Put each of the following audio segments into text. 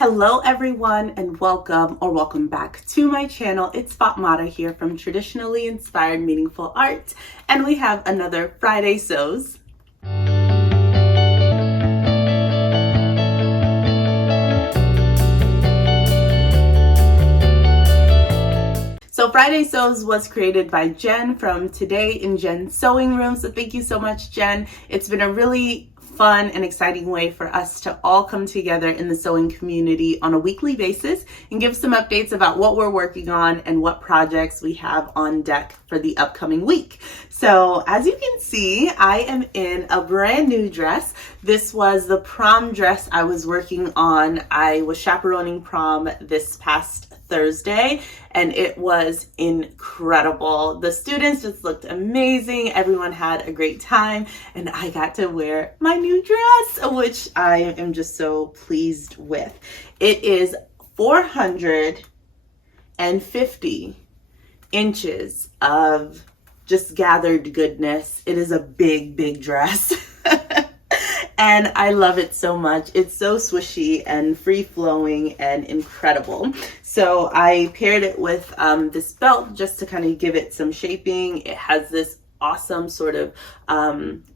Hello everyone and welcome back to my channel. It's Fatmata here from Traditionally Inspired Meaningful Art, and we have another Friday Sews. So Friday Sews was created by Jen from Today in Jen's Sewing Room. So thank you so much, Jen. It's been a really fun and exciting way for us to all come together in the sewing community on a weekly basis and give some updates about what we're working on and what projects we have on deck for the upcoming week. So as you can see, I am in a brand new dress. This was the prom dress I was working on. I was chaperoning prom this past Thursday, and it was incredible. The students just looked amazing. Everyone had a great time, and I got to wear my new dress, which I am just so pleased with. It is 450 inches of just gathered goodness. It is a big dress. And I love it so much. It's so swishy and free-flowing and incredible. So I paired it with this belt just to kind of give it some shaping. It has this awesome sort of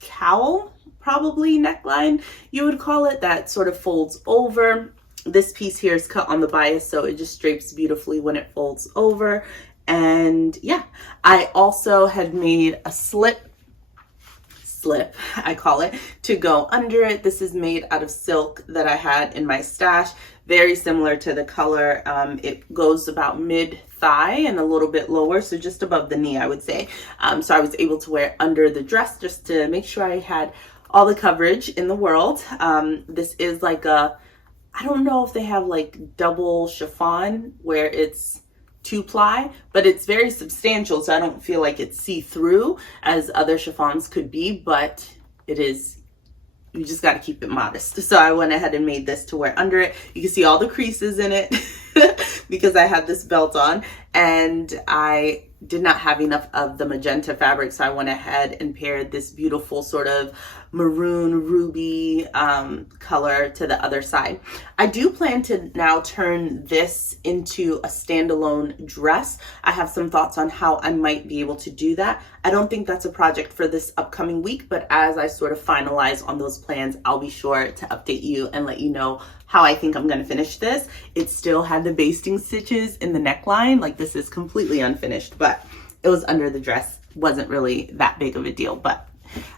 cowl, probably neckline, you would call it, that sort of folds over. This piece here is cut on the bias, so it just drapes beautifully when it folds over. And yeah, I also had made a slip, I call it, to go under it. This is made out of silk that I had in my stash, very similar to the color. It goes about mid-thigh and a little bit lower, so just above the knee, I would say. So I was able to wear it under the dress just to make sure I had all the coverage in the world. This is like I don't know if they have like double chiffon where it's 2-ply, but it's very substantial, so I don't feel like it's see-through as other chiffons could be, but it is, you just got to keep it modest. So I went ahead and made this to wear under it. You can see all the creases in it because I had this belt on, and I did not have enough of the magenta fabric, so I went ahead and paired this beautiful sort of maroon ruby color to the other side. I do plan to now turn this into a standalone dress. I have some thoughts on how I might be able to do that. I don't think that's a project for this upcoming week, but as I sort of finalize on those plans, I'll be sure to update you and let you know how I think I'm going to finish this. It still had the basting stitches in the neckline. Like, this is completely unfinished, but it was under the dress. Wasn't really that big of a deal, but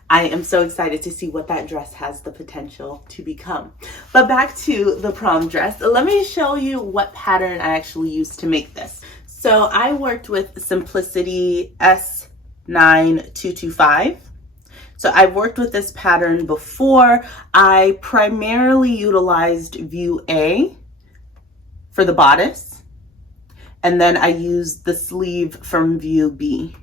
I am so excited to see what that dress has the potential to become. But back to the prom dress. Let me show you what pattern I actually used to make this. So I worked with Simplicity S9225. So I've worked with this pattern before. I primarily utilized view A for the bodice, and then I used the sleeve from view B.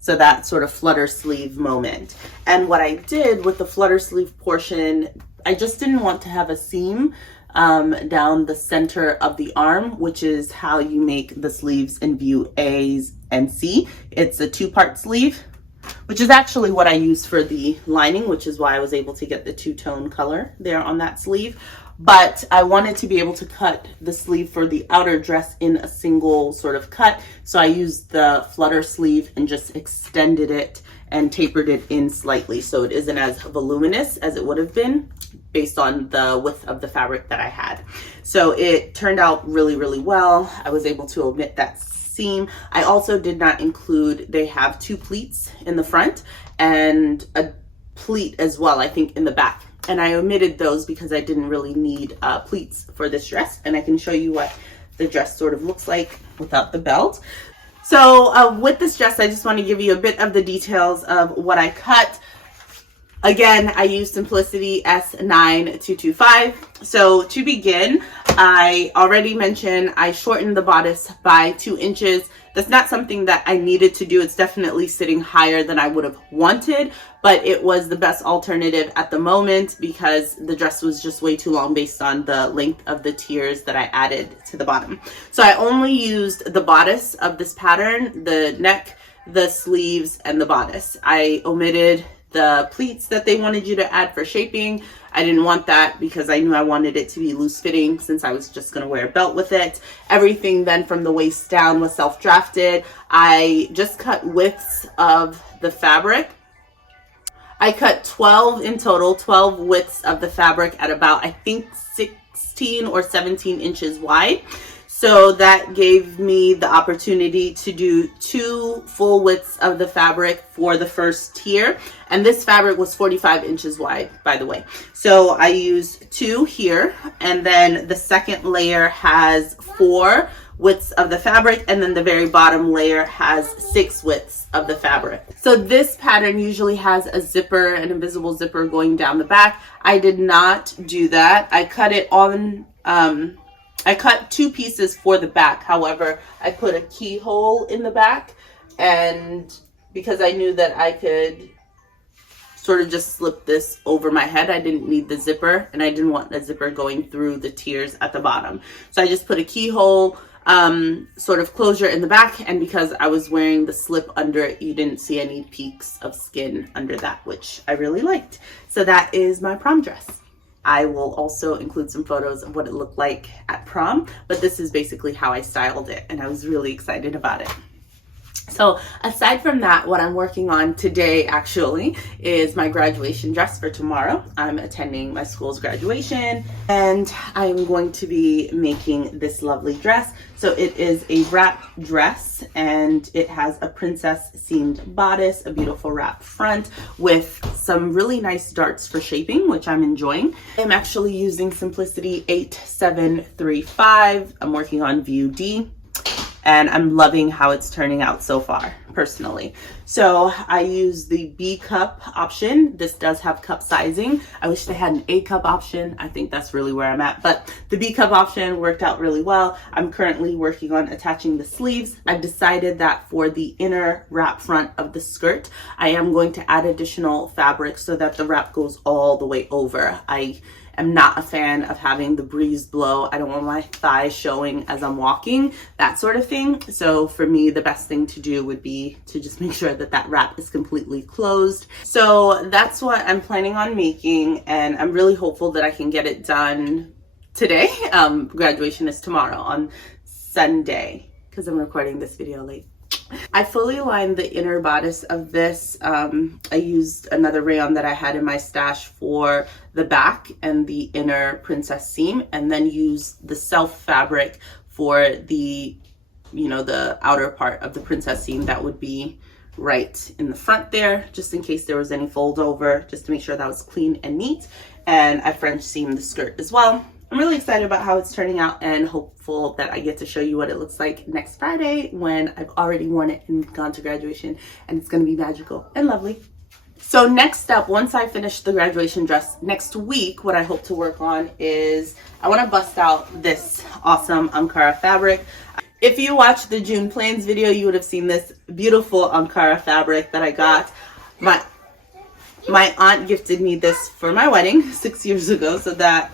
So that sort of flutter sleeve moment. And what I did with the flutter sleeve portion, I just didn't want to have a seam down the center of the arm, which is how you make the sleeves in view A's and C. It's a 2-part sleeve, which is actually what I used for the lining, which is why I was able to get the 2-tone color there on that sleeve. But I wanted to be able to cut the sleeve for the outer dress in a single sort of cut. So I used the flutter sleeve and just extended it and tapered it in slightly, so it isn't as voluminous as it would have been based on the width of the fabric that I had. So it turned out really well. I was able to omit that seam. I also did not include, they have 2 pleats in the front and a pleat as well, I think, in the back. And I omitted those because I didn't really need pleats for this dress. And I can show you what the dress sort of looks like without the belt. So with this dress, I just want to give you a bit of the details of what I cut. Again, I used Simplicity S9225. So to begin, I already mentioned I shortened the bodice by 2 inches. That's not something that I needed to do. It's definitely sitting higher than I would have wanted, but it was the best alternative at the moment because the dress was just way too long based on the length of the tiers that I added to the bottom. So I only used the bodice of this pattern, the neck, the sleeves, and the bodice. I omitted the pleats that they wanted you to add for shaping. I didn't want that because I knew I wanted it to be loose fitting since I was just going to wear a belt with it. Everything then from the waist down was self-drafted. I just cut widths of the fabric. I cut 12 in total, 12 widths of the fabric at about, I think, 16 or 17 inches wide. So that gave me the opportunity to do 2 full widths of the fabric for the first tier. And this fabric was 45 inches wide, by the way. So I used 2 here, and then the second layer has 4 widths of the fabric, and then the very bottom layer has 6 widths of the fabric. So this pattern usually has a zipper, an invisible zipper going down the back. I did not do that. I cut it on, I cut 2 pieces for the back. However, I put a keyhole in the back, and because I knew that I could sort of just slip this over my head, I didn't need the zipper, and I didn't want the zipper going through the tiers at the bottom. So I just put a keyhole sort of closure in the back, and because I was wearing the slip under it, you didn't see any peaks of skin under that, which I really liked. So that is my prom dress. I will also include some photos of what it looked like at prom, but this is basically how I styled it, and I was really excited about it. So aside from that, what I'm working on today actually is my graduation dress for tomorrow. I'm attending my school's graduation, and I'm going to be making this lovely dress. So it is a wrap dress, and it has a princess seamed bodice, a beautiful wrap front with some really nice darts for shaping, which I'm enjoying. I'm actually using Simplicity 8735. I'm working on View D, and I'm loving how it's turning out so far, personally. So I use the B cup option. This does have cup sizing. I wish they had an A cup option. I think that's really where I'm at, but the B cup option worked out really well. I'm currently working on attaching the sleeves. I've decided that for the inner wrap front of the skirt, I am going to add additional fabric so that the wrap goes all the way over. I'm not a fan of having the breeze blow. I don't want my thighs showing as I'm walking, that sort of thing. So for me, the best thing to do would be to just make sure that that wrap is completely closed. So that's what I'm planning on making, and I'm really hopeful that I can get it done today. Graduation is tomorrow on Sunday, because I'm recording this video late. I fully lined the inner bodice of this. I used another rayon that I had in my stash for the back and the inner princess seam, and then used the self fabric for the, the outer part of the princess seam that would be right in the front there, just in case there was any fold over, just to make sure that was clean and neat. And I French seamed the skirt as well. I'm really excited about how it's turning out, and hopeful that I get to show you what it looks like next Friday when I've already worn it and gone to graduation, and it's going to be magical and lovely. So next up, once I finish the graduation dress next week, what I hope to work on is I want to bust out this awesome Ankara fabric. If you watched the June plans video, you would have seen this beautiful Ankara fabric that I got. My aunt gifted me this for my wedding 6 years ago, so that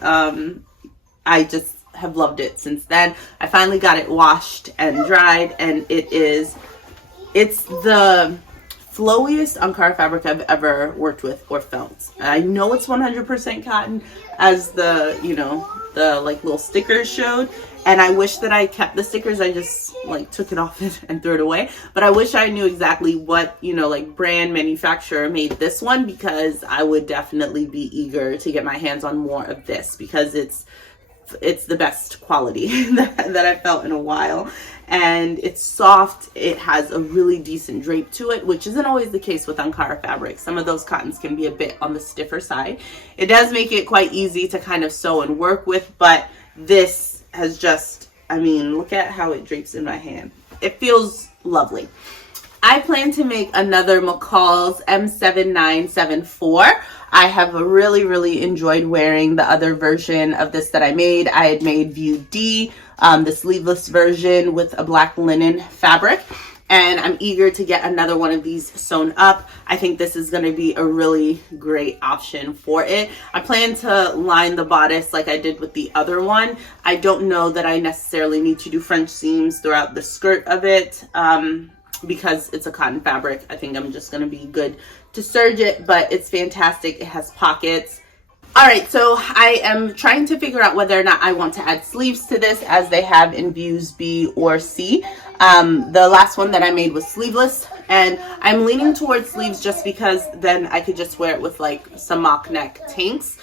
I just have loved it since then. I finally got it washed and dried, and it's the flowiest Ankara fabric I've ever worked with or felt. I know it's 100% cotton, as the like little stickers showed, and I wish that I kept the stickers. I just took it off and threw it away, but I wish I knew exactly what brand manufacturer made this one, because I would definitely be eager to get my hands on more of this, because it's the best quality that I've felt in a while. And it's soft. It has a really decent drape to it, which isn't always the case with Ankara fabric. Some of those cottons can be a bit on the stiffer side. It does make it quite easy to kind of sew and work with, but this has just, look at how it drapes in my hand. It feels lovely. I plan to make another McCall's M7974. I have really enjoyed wearing the other version of this that I made. I had made View D, the sleeveless version with a black linen fabric, and I'm eager to get another one of these sewn up. I think this is going to be a really great option for it. I plan to line the bodice like I did with the other one. I don't know that I necessarily need to do French seams throughout the skirt of it, because it's a cotton fabric. I think I'm just going to be good to serge it, but it's fantastic. It has pockets. All right, so I am trying to figure out whether or not I want to add sleeves to this, as they have in views B or C. The last one that I made was sleeveless, and I'm leaning towards sleeves just because then I could just wear it with like some mock neck tanks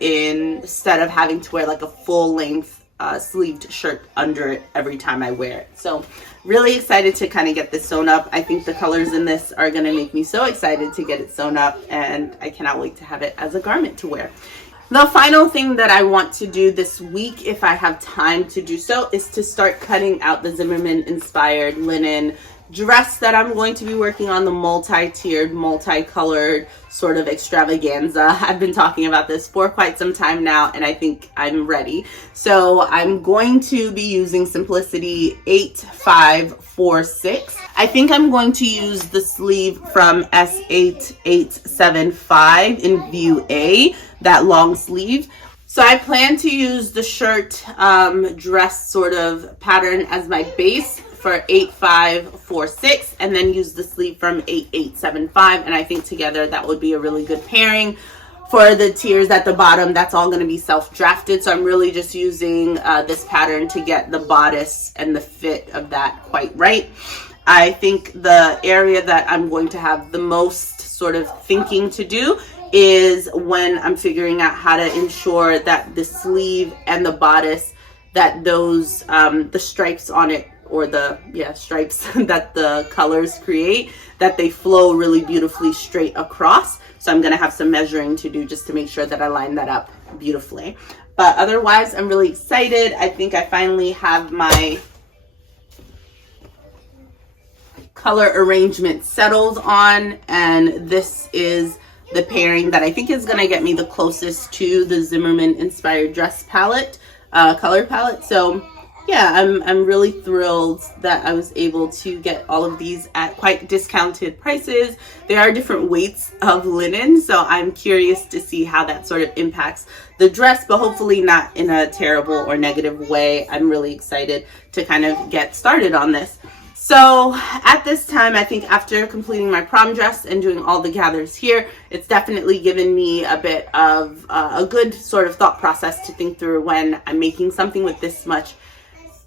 instead of having to wear like a full length sleeved shirt under it every time I wear it. So really excited to kind of get this sewn up. I think the colors in this are going to make me so excited to get it sewn up, and I cannot wait to have it as a garment to wear. The final thing that I want to do this week, if I have time to do so, is to start cutting out the Zimmermann-inspired linen dress that I'm going to be working on, the multi-tiered, multicolored sort of extravaganza. I've been talking about this for quite some time now, and I think I'm ready. So I'm going to be using Simplicity 8546. I think I'm going to use the sleeve from S7875 in view A, that long sleeve. So I plan to use the shirt dress sort of pattern as my base for 8546, and then use the sleeve from 8875, and I think together that would be a really good pairing. For the tiers at the bottom, that's all going to be self-drafted, so I'm really just using this pattern to get the bodice and the fit of that quite right. I think the area that I'm going to have the most sort of thinking to do is when I'm figuring out how to ensure that the sleeve and the bodice, that those the stripes on it, or the stripes that the colors create, that they flow really beautifully straight across. So I'm gonna have some measuring to do just to make sure that I line that up beautifully. But otherwise, I'm really excited. I think I finally have my color arrangement settled on, and this is the pairing that I think is gonna get me the closest to the Zimmermann-inspired dress palette, color palette. So yeah, I'm really thrilled that I was able to get all of these at quite discounted prices. There are different weights of linen, so I'm curious to see how that sort of impacts the dress, but hopefully not in a terrible or negative way. I'm really excited to kind of get started on this. So at this time, I think after completing my prom dress and doing all the gathers here, it's definitely given me a bit of a good sort of thought process to think through when I'm making something with this much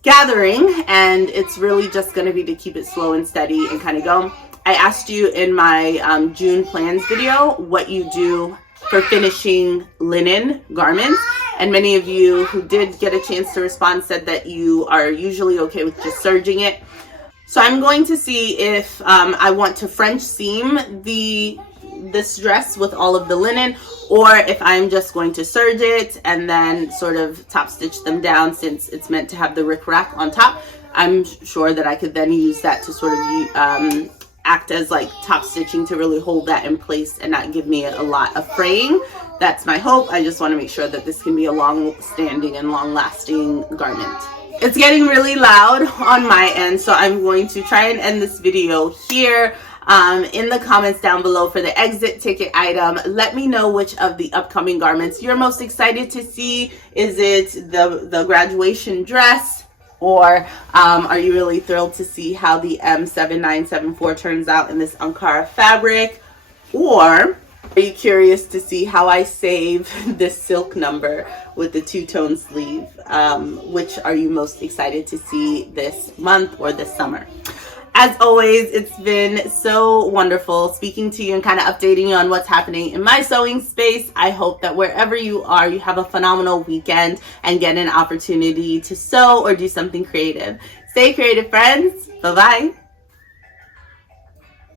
gathering, and it's really just going to be to keep it slow and steady and kind of go. I asked you in my June plans video what you do for finishing linen garments, and many of you who did get a chance to respond said that you are usually okay with just serging it. So I'm going to see if I want to French seam this dress with all of the linen, or if I'm just going to serge it and then sort of top stitch them down, since it's meant to have the rickrack on top. I'm sure that I could then use that to sort of act as like top stitching to really hold that in place and not give me a lot of fraying. That's my hope. I just want to make sure that this can be a long-standing and long-lasting garment. It's getting really loud on my end, so I'm going to try and end this video here. In the comments down below for the exit ticket item, let me know which of the upcoming garments you're most excited to see. Is it the graduation dress, or are you really thrilled to see how the M7974 turns out in this Ankara fabric? Or are you curious to see how I save this silk number with the two-tone sleeve? Which are you most excited to see this month or this summer? As always, it's been so wonderful speaking to you and kind of updating you on what's happening in my sewing space. I hope that wherever you are, you have a phenomenal weekend and get an opportunity to sew or do something creative. Stay creative, friends. Bye-bye.